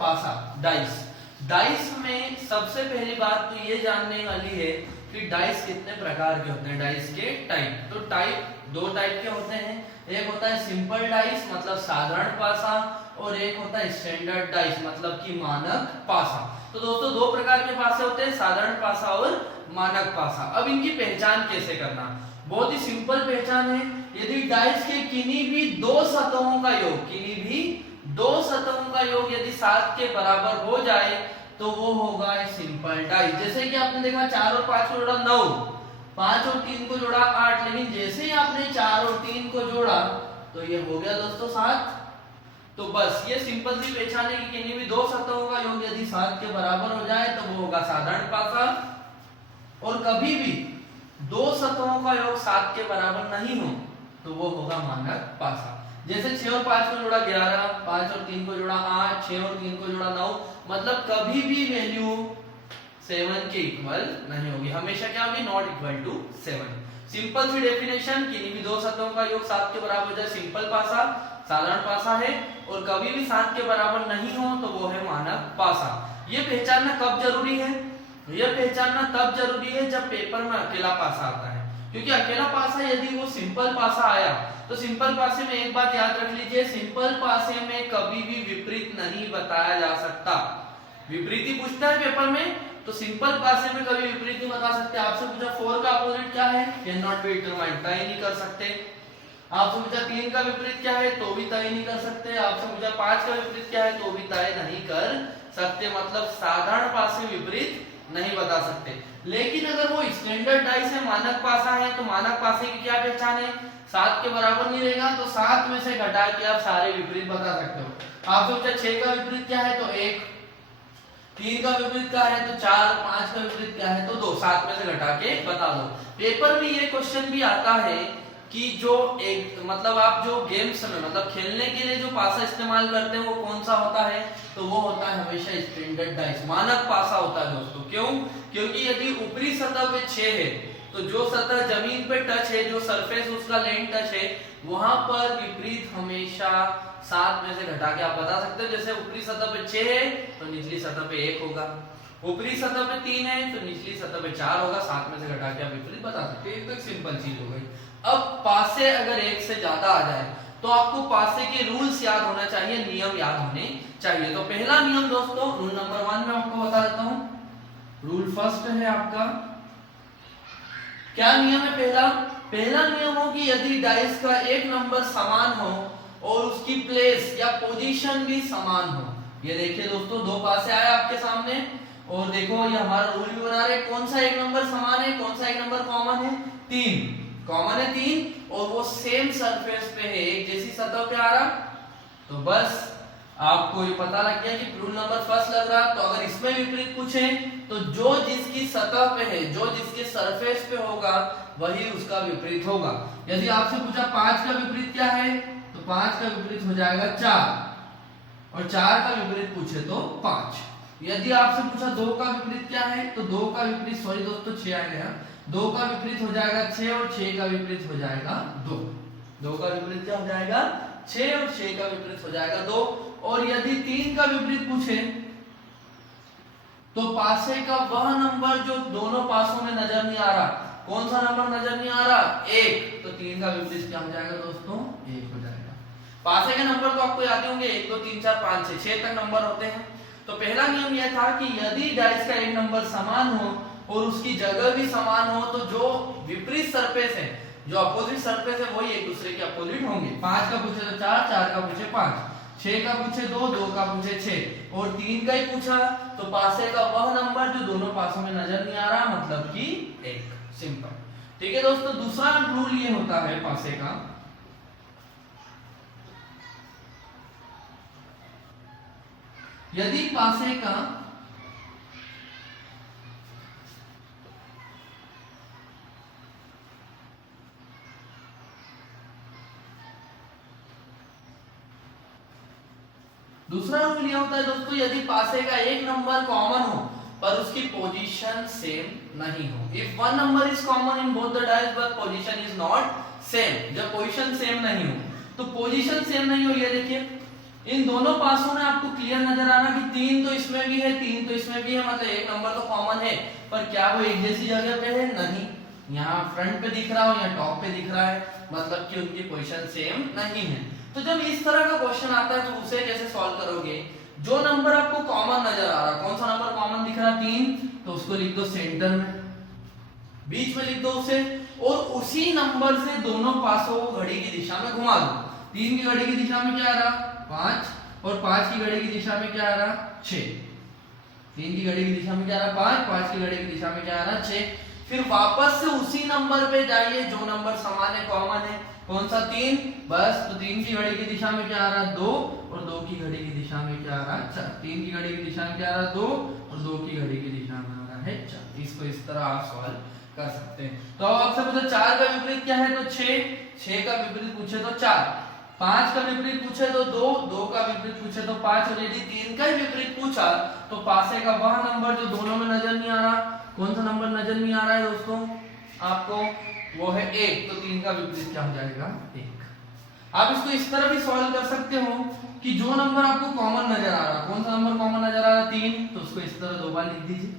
पासा, dice. Dice में सबसे पहली बात तो ये जानने वाली है कि डाइस कितने प्रकार के होते हैं, डाइस के टाइप। तो टाइप दो टाइप के होते हैं, एक होता है सिंपल डाइस मतलब साधारण पासा, और एक होता है स्टैंडर्ड डाइस मतलब कि मानक पासा। तो दोस्तों दो प्रकार के पासे होते हैं, साधारण पासा और मानक पासा। अब इनकी पहचान कैसे करना, बहुत ही सिंपल पहचान है। यदि डाइस के किन्हीं भी दो सतहों का योग, किन्हीं भी दो सतहों का योग यदि 7 के बराबर हो जाए तो वो होगा सिंपल डाइस। जैसे कि आपने देखा 4 और 5 को जोड़ा 9, 5 और 3 को जोड़ा 8, लेकिन जैसे ही आपने 4 और 3 को जोड़ा तो ये हो गया दोस्तों 7। तो बस ये सिंपल सी पहचान है कि किन्हीं भी दो सतहों का योग यदि 7 के बराबर हो जाए तो वो होगा साधारण पासा, और कभी भी दो सतहों का योग 7 के बराबर नहीं हो तो वो होगा मानक पासा। जैसे 6 और 5 को जोड़ा 11, 5 और 3 को जोड़ा 8, 6 और 3 को जोड़ा 9, मतलब कभी भी वैल्यू 7 के इक्वल नहीं होगी, हमेशा क्या होगी, नॉट इक्वल टू 7। सिंपल सी डेफिनेशन, किन्हीं भी दो सतहों का योग 7 के बराबर हो जाए सिंपल पासा, साधारण पासा है, और कभी भी 7 के बराबर नहीं हो तो वो है मानक पासा। ये पहचानना कब जरूरी है, यह पहचानना तब जरूरी है जब पेपर में अकेला पासा आता है, क्योंकि अकेला पासा यदि वो सिंपल पासा आया तो सिंपल पासे में एक बात याद रख लीजिए, सिंपल पासे में कभी भी विपरीत नहीं बताया जा सकता। विपरीत ही पूछता है पेपर में, तो सिंपल पासे में कभी विपरीत नहीं बता सकते। आपसे पूछा 4 का अपोजिट क्या है, कैन नॉट बी डिटरमाइंड, तय नहीं कर सकते। आपसे पूछा 3 का विपरीत क्या है, तो भी तय नहीं कर सकते। आपसे पूछा 5 का विपरीत क्या है, तो भी तय नहीं कर सकते। मतलब साधारण पासे विपरीत नहीं बता सकते। लेकिन अगर वो स्टैंडर्ड डाइस है, मानक पासा है, तो मानक पासे की क्या पहचान है, 7 के बराबर नहीं रहेगा तो 7 में से घटा के आप सारे विपरीत बता सकते हो। आपसे पूछा 6 का विपरीत क्या है, तो 1, 3 का विपरीत क्या है, तो 4, 5 का विपरीत क्या है, तो 2, 7 में से घटा के बता दो। पेपर में ये क्वेश्चन भी आता है कि जो एक मतलब आप जो गेम्स में मतलब खेलने के लिए जो पासा इस्तेमाल करते हैं वो कौन सा होता है, तो वो होता है हमेशा स्टैंडर्ड डाइस, मानक पासा होता है दोस्तों। क्यों, क्योंकि यदि ऊपरी सतह पे 6 है तो जो सतह जमीन पे टच है, जो सरफेस उसका लैंड टच है, वहां पर विपरीत हमेशा 7 में से घटा के आप बता सकते हो। जैसे ऊपरी सतह पे 6 है तो निचली सतह पे 1 होगा, ऊपरी सतह पे 3 है तो निचली सतह पे 4 होगा, 7 में से घटा के आप विपरीत बता सकते हैं। एक सिंपल चीज हो गई। अब पासे अगर एक से ज्यादा आ जाए तो आपको पासे के रूल्स याद होना चाहिए, नियम याद होने चाहिए। तो पहला नियम दोस्तों, रूल नंबर 1 में आपको बता देता हूं। रूल फर्स्ट है आपका, क्या नियम है पहला नियम हो कि यदि डाइस का एक नंबर समान हो और उसकी प्लेस या पोजीशन भी समान हो। ये देखिए दोस्तों, दो पासे आए आपके सामने और देखो ये हमारा रूल भी बना रहे, कौन सा एक नंबर समान है, कौन सा एक नंबर कॉमन है, 3 कॉमन है 3, और वो सेम सरफेस पे है, एक जैसी सतह पे आ रहा, तो बस आपको ये पता लग गया कि रूल नंबर फर्स्ट लग रहा। तो अगर इसमें विपरीत पूछे तो जो जिसकी सतह पे है, जो जिसके सरफेस पे होगा वही उसका विपरीत होगा। यदि आपसे पूछा 5 का विपरीत क्या है, तो 5 का विपरीत हो जाएगा 4, और 4 का विपरीत पूछे तो 5। यदि आपसे पूछा 2 का विपरीत क्या है, तो 2 का विपरीत, सॉरी दोस्तों 6 आ गया, 2 का विपरीत हो जाएगा 6 और 6 का विपरीत हो जाएगा 2। 2 का विपरीत क्या हो जाएगा 6 और 6 का विपरीत हो जाएगा 2। और यदि 3 का विपरीत पूछे तो पासे का वह नंबर जो दोनों पासों में नजर नहीं आ रहा, कौन सा नंबर नजर नहीं आ रहा, 1, तो 3 का विपरीत क्या हो जाएगा दोस्तों 1 हो जाएगा। पासे के नंबर तो आपको याद होंगे, 1 2 3 4 5 6 तक नंबर होते हैं। तो पहला नियम यह था कि यदि डाइस का एक नंबर समान हो और उसकी जगह भी समान हो तो जो विपरीत सरफेस है, जो अपोजिट सरफेस है, वही एक दूसरे के अपोजिट होंगे। 5 का पूछे तो 4, 4 का पूछे 5, 6 का पूछे 2, 2 का पूछे 6, और 3 का ही पूछा तो पासे का वह नंबर जो दोनों पासों में नजर नहीं आ रहा, मतलब कि 1। सिंपल, ठीक है दोस्तों। दूसरा रूल ये होता है पासे का, यदि पासे का दूसरा रूल ये होता है दोस्तों, यदि पासे का एक नंबर कॉमन हो पर उसकी पोजीशन सेम नहीं हो। If one number is common in both the dice but position is not same, जब पोजीशन सेम नहीं हो, तो पोजीशन सेम नहीं हो, ये देखिए इन दोनों पासों में आपको क्लियर नजर आ रहा कि 3 तो इसमें भी है, 3 तो इसमें भी है, मतलब एक नंबर तो कॉमन है, पर क्या वो एक जैसी जगह पे है? नहीं। यहाँ फ्रंट पे दिख रहा हो या टॉप पे दिख रहा है, मतलब कि उनकी पोजीशन सेम नहीं है। तो जब इस तरह का क्वेश्चन आता है तो उसे कैसे सॉल्व करोगे? जो नंबर आपको कॉमन नजर आ रहा, कौन सा नंबर कॉमन दिख रहा? 3, तो उसको लिख दो सेंटर में, बीच में लिख दो उसे, और उसी नंबर से दोनों पासों को घड़ी की दिशा में घुमा दो। 3 की घड़ी की दिशा में क्या आ रहा? 5, और 5 की घड़ी की दिशा में क्या आ रहा? 6। 3 की घड़ी की दिशा में क्या आ रहा? 5, 5 की घड़ी की दिशा में क्या आ रहा? 6। फिर वापस से उसी नंबर पे जाइए जो नंबर समान है, कॉमन है। कौन सा? 3। बस, तो 3 की घड़ी की दिशा में क्या आ रहा? 2, और 2 की घड़ी की दिशा में क्या आ रहा? 4। 3 की घड़ी की दिशा में क्या आ रहा? 2, और 2 की घड़ी की दिशा में आ रहा है 4। इसको इस तरह आप सॉल्व कर सकते हैं। तो अब आपसे पूछा 4 का विपरीत क्या है? तो 6। 6 का विपरीत पूछे तो 4। 5 का विपरीत पूछे तो 2, 2 का विपरीत पूछे तो 5, और यदि 3 का ही विपरीत पूछा तो पासे का वह नंबर जो दोनों में नजर नहीं आ रहा, कौन सा नंबर नजर नहीं आ रहा है दोस्तों आपको? वो है 1। तो 3 का विपरीत क्या हो जाएगा? 1। आप इसको इस तरह भी सॉल्व कर सकते हो कि जो नंबर आपको कॉमन नजर आ रहा, कौन सा नंबर कॉमन नजर आ रहा? 3, तो उसको इस तरह 2 बार लिख दीजिए।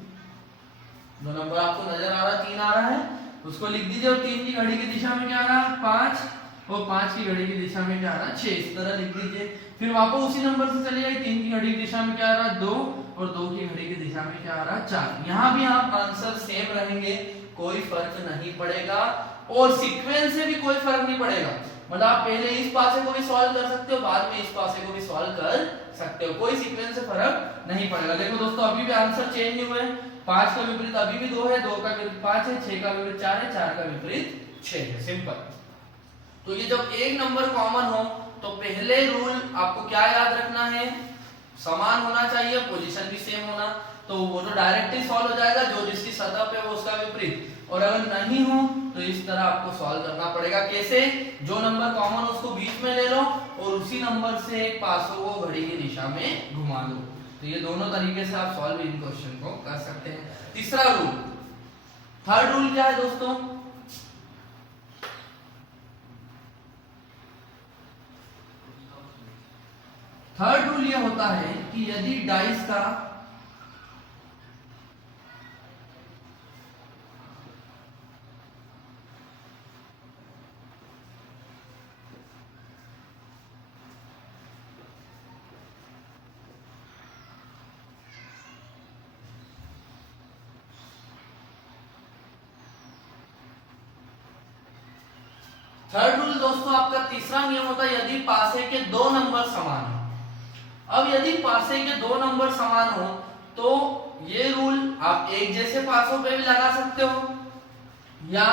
जो नंबर आपको नजर आ रहा 3 आ रहा है, उसको लिख दीजिए, और 3 की घड़ी की दिशा में क्या आ रहा? 5, और 5 की घड़ी की दिशा में क्या आ रहा? 6। इस तरह लिख दीजिए। फिर वापस उसी नंबर से चले जाइए, 3 की घड़ी की दिशा में क्या आ रहा? 2, और 2 की घड़ी की दिशा में क्या आ रहा? 4। यहाँ भी आप आंसर सेम रहेंगे, कोई फर्क नहीं पड़ेगा, और सीक्वेंस से भी कोई फर्क नहीं पड़ेगा। मतलब आप पहले इस पासे को भी सॉल्व कर सकते हो, बाद में इस पासे को भी सॉल्व कर सकते हो, कोई सीक्वेंस से फर्क नहीं पड़ेगा। देखो दोस्तों, अभी भी आंसर चेंज नहीं हुए। 5 का विपरीत अभी भी 2 है, 2 का विपरीत 5 है, 6 का विपरीत 4 है, 4 का विपरीत 6 है। सिंपल। तो ये जब एक नंबर कॉमन हो तो पहले रूल आपको क्या याद रखना है? समान होना चाहिए, पोजीशन भी सेम होना, तो वो तो डायरेक्ट ही सॉल्व हो जाएगा, जो जिसकी सतह पे वो उसका विपरीत। और अगर नहीं हो तो इस तरह आपको सॉल्व करना पड़ेगा। कैसे? जो नंबर कॉमन उसको बीच में ले लो, और उसी नंबर से एक पासों को घड़ी की दिशा में घुमा दो। तो ये दोनों तरीके से आप सॉल्व इन क्वेश्चन को कर सकते हैं। तीसरा रूल, थर्ड रूल क्या है दोस्तों? थर्ड रूल ये होता है कि यदि डाइस का थर्ड रूल दोस्तों आपका तीसरा नियम होता है यदि पासे के दो नंबर समान हो। अब यदि पासे के दो नंबर समान हो तो ये रूल आप एक जैसे पासों पे भी लगा सकते हो, या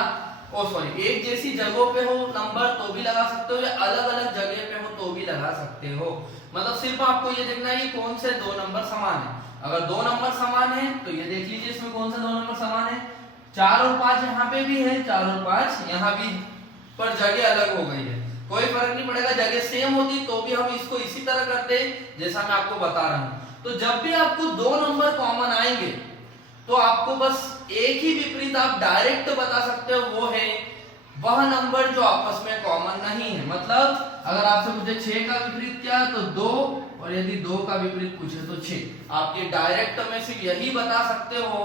एक जैसी जगहों पे हो नंबर तो भी लगा सकते हो, या अलग अलग जगह पे हो तो भी लगा सकते हो। मतलब सिर्फ आपको ये देखना है कि कौन से दो नंबर समान है। अगर दो नंबर समान है तो ये देख लीजिए इसमें कौन सा दो नंबर समान है। 4 और 5 यहाँ पे भी है, 4 और 5 यहाँ भी, पर जगह अलग हो गई है। कोई फर्क नहीं पड़ेगा, जगह सेम होती तो भी हम इसको इसी तरह करते जैसा मैं आपको बता रहा हूं। तो जब भी आपको दो नंबर कॉमन आएंगे तो आपको बस एक ही विपरीत आप डायरेक्ट बता सकते हो, वो है वह नंबर जो आपस में कॉमन नहीं है। मतलब अगर आपसे पूछे 6 का विपरीत क्या है तो 2, और यदि 2 का विपरीत पूछे तो 6। आप ये डायरेक्ट में सिर्फ यही बता सकते हो,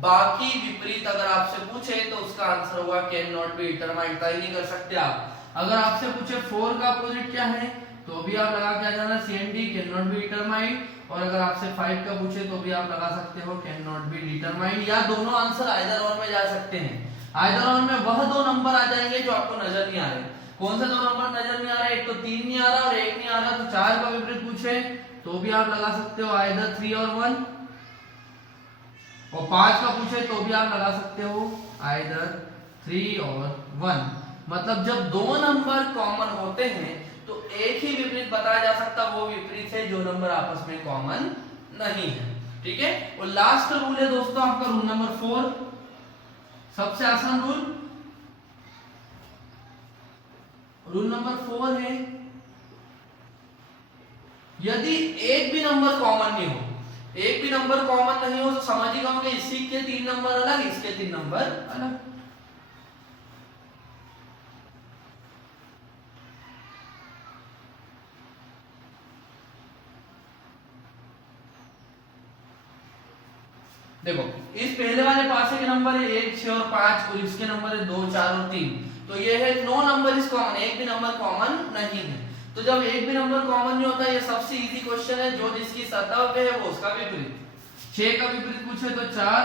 बाकी विपरीत अगर आपसे पूछे तो उसका आंसर होगा कैन नॉट बी डिटरमाइंड, तय नहीं कर सकते आप। अगर आपसे पूछे 4 का अपोजिट क्या है तो भी आप लगा के आ जाना CND can not be determined, और अगर आपसे 5 का पूछे तो भी आप लगा सकते हो कैन नॉट बी डिटरमाइंड, या दोनों आंसर आइदर और में जा सकते हैं। आइदर और में वह दो नंबर आ जाएंगे जो आपको नजर नहीं आ रहे। कौन से दो नंबर नजर नहीं आ रहे? एक तो 3 नहीं आ रहा और एक नहीं आ रहा, तो 4 का विपरीत पूछे तो भी आप लगा सकते हो आइदर 3 और 1, और 5 का पूछे तो भी आप लगा सकते हो आइदर 3 और 1। मतलब जब दो नंबर कॉमन होते हैं तो एक ही विपरीत बताया जा सकता, वो विपरीत है जो नंबर आपस में कॉमन नहीं है। ठीक है। और लास्ट रूल है दोस्तों आपका रूल नंबर 4, सबसे आसान रूल। रूल नंबर 4 है यदि एक भी नंबर कॉमन नहीं हो, एक भी नंबर कॉमन नहीं हो तो समझ ही जाओगे इसी के 3 नंबर अलग, इसके 3 नंबर अलग। देखो इस पहले वाले पासे के नंबर है 1, 6 और 5 और इसके नंबर है 2, 4 और 3। तो ये है नो नंबर इज कॉमन, एक भी नंबर कॉमन नहीं है। तो जब एक भी नंबर कॉमन नहीं होता, ये सबसे इजी क्वेश्चन है, जो जिसकी सतह पे है वो उसका विपरीत। 6 का विपरीत पूछे तो 4,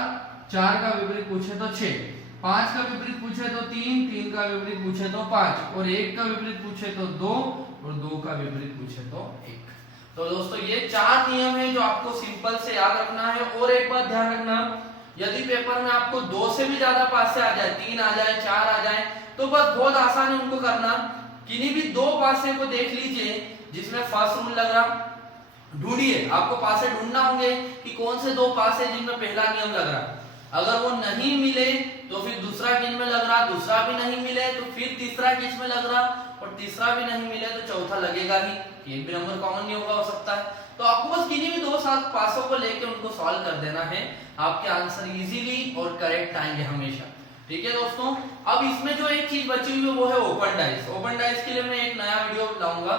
4 का विपरीत पूछे तो 6, 5 का विपरीत पूछे तो 3, 3 का विपरीत पूछे तो 5 और 1 का विपरीत पूछे तो 2 और 2 का विपरीत पूछे तो 1। तो दोस्तों ये 4 नियम है जो आपको सिंपल से याद रखना है। और एक बात ध्यान रखना, यदि पेपर में आपको 2 से भी ज्यादा पासे आ जाए, 3 आ जाए, 4 आ जाए, तो बस बहुत आसान है उनको करना। किन्हीं भी 2 पासे को देख लीजिए जिसमें फर्स्ट रूल लग रहा, ढूंढिए, आपको पासे ढूंढना होंगे कि कौन से 2 पासे जिनमें पहला नियम लग रहा। अगर वो नहीं मिले तो फिर दूसरा किस में लग रहा, दूसरा भी नहीं मिले तो फिर तीसरा किस में लग रहा, और तीसरा भी नहीं मिले तो चौथा लगेगा ही, एक भी नंबर कॉमन नहीं होगा, हो सकता है। तो आपको बस किन्हीं भी 2 पासों को लेके उनको सॉल्व कर देना है, आपके आंसर इजीली और करेक्ट आएंगे हमेशा। ठीक है दोस्तों, अब इसमें जो एक चीज बची हुई है वो है ओपन डाइस। ओपन डाइस के लिए मैं एक नया वीडियो लाऊंगा,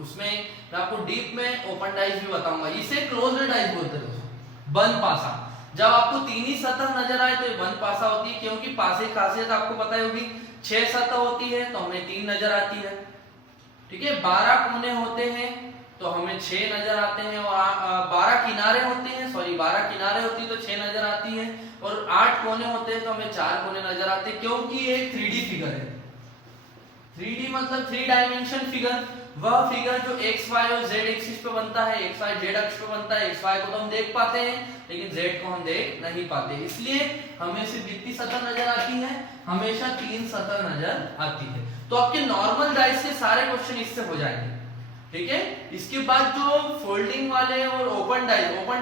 उसमें मैं आपको डीप में ओपन डाइस भी बताऊंगा। इसे क्लोज्ड डाइस बोलते हैं दोस्तों, बंद पासा। जब आपको 3 ही सतह नजर आए तो ये बंद पासा होती है, क्योंकि पासे की खासियत आपको पता होगी, 6 सतह होती है तो हमें 3 नजर आती है। ठीक है, 12 कोने होते हैं तो हमें 6 नजर आते हैं, और 12 किनारे होते हैं, सॉरी 12 किनारे होती है तो 6 नजर आती है, और 8 कोने होते हैं तो हमें 4 कोने नजर आते हैं, क्योंकि एक 3D फिगर है। 3D मतलब 3 डायमेंशन फिगर, वह फिगर जो x, y और z एक्सिस पे बनता है, x, y, z अक्ष पे बनता है। x, y को तो हम देख पाते हैं लेकिन z को हम देख नहीं पाते, इसलिए हमें सिर्फ इतनी सतह नजर आती है, हमेशा 3 सतह नजर आती है। तो आपके नॉर्मल डाइस से सारे क्वेश्चन इससे हो जाएंगे। ठीक है, इसके बाद जो फोल्डिंग वाले और ओपन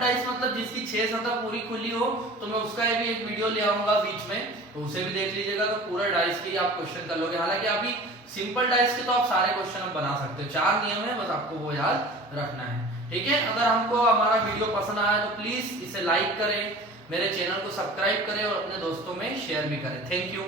डाइस मतलब जिसकी 6 सतह पूरी खुली हो, तो मैं उसका भी एक वीडियो ले आऊंगा बीच में, तो उसे भी देख लीजिएगा, तो पूरा डाइस के आप क्वेश्चन कर लोगे। हालांकि अभी सिंपल डाइस के तो आप सारे क्वेश्चन आप बना सकते हो, 4 नियम है, बस आपको वो याद रखना है। ठीक है, अगर हमको हमारा वीडियो पसंद आया तो प्लीज इसे लाइक करें, मेरे चैनल को सब्सक्राइब करें और अपने दोस्तों में शेयर भी करें। Thank you.